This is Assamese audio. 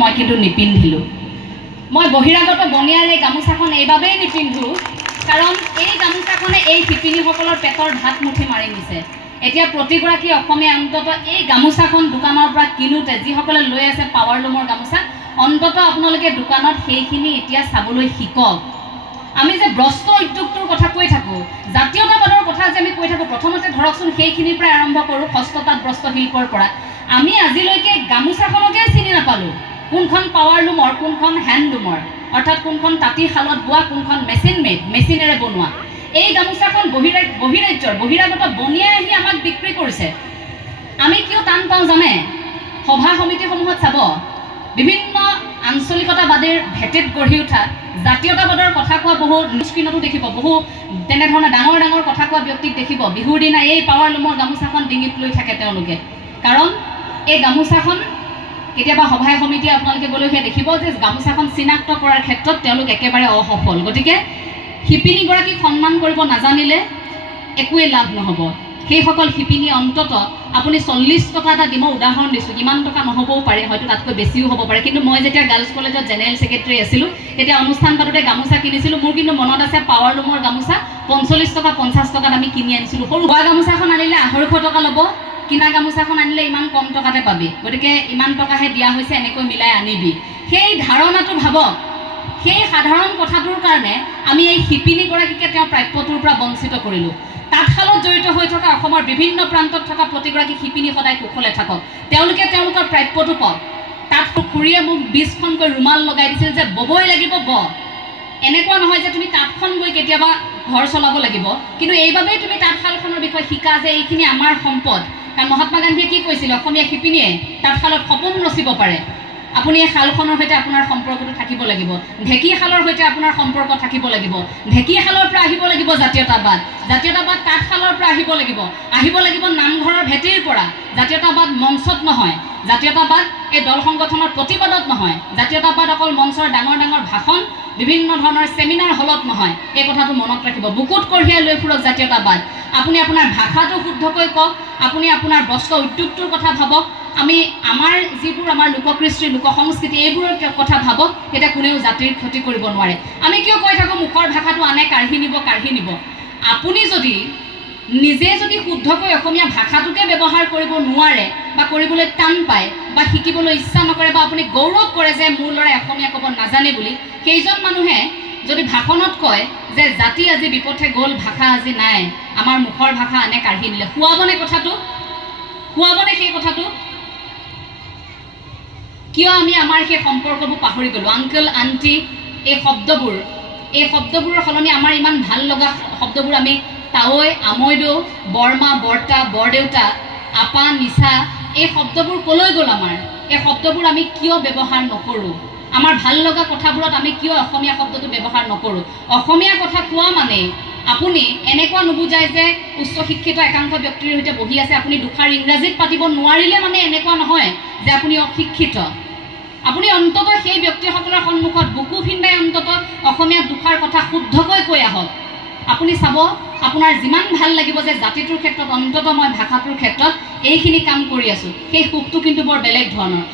মই কিন্তু নিপিন্ধিলোঁ। মই বহিৰাগত বনিয়াৰ এই গামোচাখন এইবাবেই নিপিন্ধোঁ কাৰণ এই গামোচাখনে এই শিপিনীসকলৰ পেটৰ ভাত মুঠি মাৰি নিছে। এতিয়া প্ৰতিগৰাকী অসমীয়া অন্তত এই গামোচাখন দোকানৰ পৰা কিনোতে যিসকলে লৈ আছে পাৱাৰলুমৰ গামোচা, অন্তত আপোনালোকে দোকানত সেইখিনি এতিয়া চাবলৈ শিকক। আমি যে ব্ৰস্ত উদ্যোগটোৰ কথা কৈ থাকোঁ, জাতীয়তাবাদৰ কথা যে আমি কৈ থাকোঁ, প্ৰথমতে ধৰকচোন সেইখিনিৰ পৰা আৰম্ভ কৰোঁ, হস্ততাঁত বস্ত্ৰশিল্পৰ পৰা। আমি আজিলৈকে গামোচাখনকে চিনি নাপালোঁ, কোনখন পাৱাৰলুমৰ, কোনখন হেণ্ডলুমৰ, অৰ্থাৎ কোনখন তাঁতীশালত বোৱা, কোনখন মেচিনেৰে বনোৱা। এই গামোচাখন বহিৰাজ্যৰ বহিৰাগত বনিয়াই আহি আমাক বিক্ৰী কৰিছে। আমি কিয় টান পাওঁ জানে? সভা সমিতিসমূহত চাব, বিভিন্ন আঞ্চলিকতাবাদীৰ ভেটিত গঢ়ি উঠা জাতীয়তাবাদৰ কথা কোৱা বহু স্ক্ৰীণতো দেখিব, বহু তেনেধৰণে ডাঙৰ ডাঙৰ কথা কোৱা ব্যক্তিক দেখিব। বিহুৰ দিনা এই পাৱাৰলুমৰ গামোচাখন ডিঙিত লৈ থাকে তেওঁলোকে, কাৰণ এই গামোচাখন কেতিয়াবা সভাই সমিতিয়ে আপোনালোকে গ'লেহে দেখিব যে গামোচাখন চিনাক্ত কৰাৰ ক্ষেত্ৰত তেওঁলোক একেবাৰে অসফল। গতিকে শিপিনীগৰাকীক সন্মান কৰিব নাজানিলে একোৱেই লাভ নহ'ব। সেইসকল শিপিনী অন্তত আপুনি 40 টকা এটা দিব, উদাহৰণ দিছোঁ, ইমান টকা নহ'বও পাৰে, হয়তো তাতকৈ বেছিও হ'ব পাৰে। কিন্তু মই যেতিয়া গাৰ্লছ কলেজত জেনেৰেল ছেক্ৰেটাৰী আছিলোঁ, তেতিয়া অনুষ্ঠান পাতোঁতে গামোচা কিনিছিলোঁ। মোৰ কিন্তু মনত আছে পাৱাৰলুমৰ গামোচা 45 টকা 50 টকাত আমি কিনি আনিছিলোঁ। সৰু বোৱা গামোচাখন আনিলে 250 টকা ল'ব, কিনা গামোচাখন আনিলে ইমান কম টকাতে পাবি, গতিকে ইমান টকাহে দিয়া হৈছে, এনেকৈ মিলাই আনিবি। সেই ধাৰণাটো ভাবক। সেই সাধাৰণ কথাটোৰ কাৰণে আমি এই শিপিনীগৰাকীকে তেওঁৰ প্ৰাপ্যটোৰ পৰা বঞ্চিত কৰিলোঁ। তাঁতশালত জড়িত হৈ থকা অসমৰ বিভিন্ন প্ৰান্তত থকা প্ৰতিগৰাকী শিপিনী সদায় কুশলে থাকক, তেওঁলোকে তেওঁলোকৰ প্ৰাপ্যটো পাওক। তাত খুৰীয়ে মোক 20খনকৈ ৰুমাল লগাই দিছিল যে ববই লাগিব, এনেকুৱা নহয় যে তুমি তাঁতখন গৈ কেতিয়াবা ঘৰ চলাব লাগিব, কিন্তু এইবাবেই তুমি তাঁতশালখনৰ বিষয়ে শিকা যে এইখিনি আমাৰ সম্পদ। কাৰণ মহাত্মা গান্ধীয়ে কি কৈছিল? অসমীয়া শিপিনীয়ে তাঁতশালত সপোন ৰচিব পাৰে। আপুনি এই শালখনৰ সৈতে আপোনাৰ সম্পৰ্কটো থাকিব লাগিব, ঢেঁকীশালৰ সৈতে আপোনাৰ সম্পৰ্ক থাকিব লাগিব। ঢেঁকীশালৰ পৰা আহিব লাগিব জাতীয়তাবাদ, জাতীয়তাবাদ তাঁতশালৰ পৰা আহিব লাগিব নামঘৰৰ ভেটিৰ পৰা। জাতীয়তাবাদ মঞ্চত নহয়, জাতীয়তাবাদ এই দল সংগঠনৰ প্ৰতিবাদত নহয়, জাতীয়তাবাদ অকল মঞ্চৰ ডাঙৰ ডাঙৰ ভাষণ, বিভিন্ন ধৰণৰ ছেমিনাৰ হলত নহয়। এই কথাটো মনত ৰাখিব। বুকুত কঢ়িয়াই লৈ ফুৰক জাতীয়তাবাদ। আপুনি আপোনাৰ ভাষাটো শুদ্ধকৈ কওক, আপুনি আপোনাৰ বস্ত্ৰ উদ্যোগটোৰ কথা ভাবক, আমি আমাৰ যিবোৰ আমাৰ লোককৃষ্টি, লোক সংস্কৃতি, এইবোৰৰ কথা ভাবক। তেতিয়া কোনেও জাতিৰ ক্ষতি কৰিব নোৱাৰে। আমি কিয় কৈ থাকোঁ মুখৰ ভাষাটো আনে কাঢ়ি নিব? আপুনি যদি নিজে যদি শুদ্ধকৈ অসমীয়া ভাষাটোকে ব্যৱহাৰ কৰিব নোৱাৰে, বা কৰিবলৈ টান পায়, বা শিকিবলৈ ইচ্ছা নকৰে, বা আপুনি গৌৰৱ কৰে যে মোৰ ল'ৰাই অসমীয়া ক'ব নাজানে বুলি, সেইজন মানুহে যদি ভাষণত কয় যে জাতি আজি বিপথে গ'ল, ভাষা আজি নাই, আমাৰ মুখৰ ভাষা আনে কাঢ়ি নিলে, শুৱাবনে কথাটো? শুৱাবনে সেই কথাটো? কিয় আমি আমাৰ সেই সম্পৰ্কবোৰ পাহৰি গ'লোঁ? আংকল, আণ্টি, এই শব্দবোৰৰ সলনি আমাৰ ইমান ভাল লগা শব্দবোৰ আমি তাৱৈ, আমৈদৌ, বৰমা, বৰ্তা, বৰদেউতা, আপা, নিচা, এই শব্দবোৰ ক'লৈ গ'ল আমাৰ? এই শব্দবোৰ আমি কিয় ব্যৱহাৰ নকৰোঁ? আমাৰ ভাল লগা কথাবোৰত আমি কিয় অসমীয়া শব্দটো ব্যৱহাৰ নকৰোঁ? অসমীয়া কথা কোৱা মানে আপুনি এনেকুৱা নুবুজায় যে উচ্চ শিক্ষিত একাংশ ব্যক্তিৰ সৈতে বহি আছে, আপুনি দুষাৰ ইংৰাজীত পাতিব নোৱাৰিলে মানে এনেকুৱা নহয় যে আপুনি অশিক্ষিত। আপুনি অন্ততঃ সেই ব্যক্তিসকলৰ সন্মুখত বুকু ফিন্দাই অন্ততঃ অসমীয়া দুষাৰ কথা শুদ্ধকৈ কৈ আহক। আপুনি চাব, আপোনাৰ যিমান ভাল লাগিব যে জাতিটোৰ ক্ষেত্ৰত অন্ততঃ মই ভাষাটোৰ ক্ষেত্ৰত এইখিনি কাম কৰি আছোঁ, সেই সুখটো কিন্তু বৰ বেলেগ ধৰণৰ।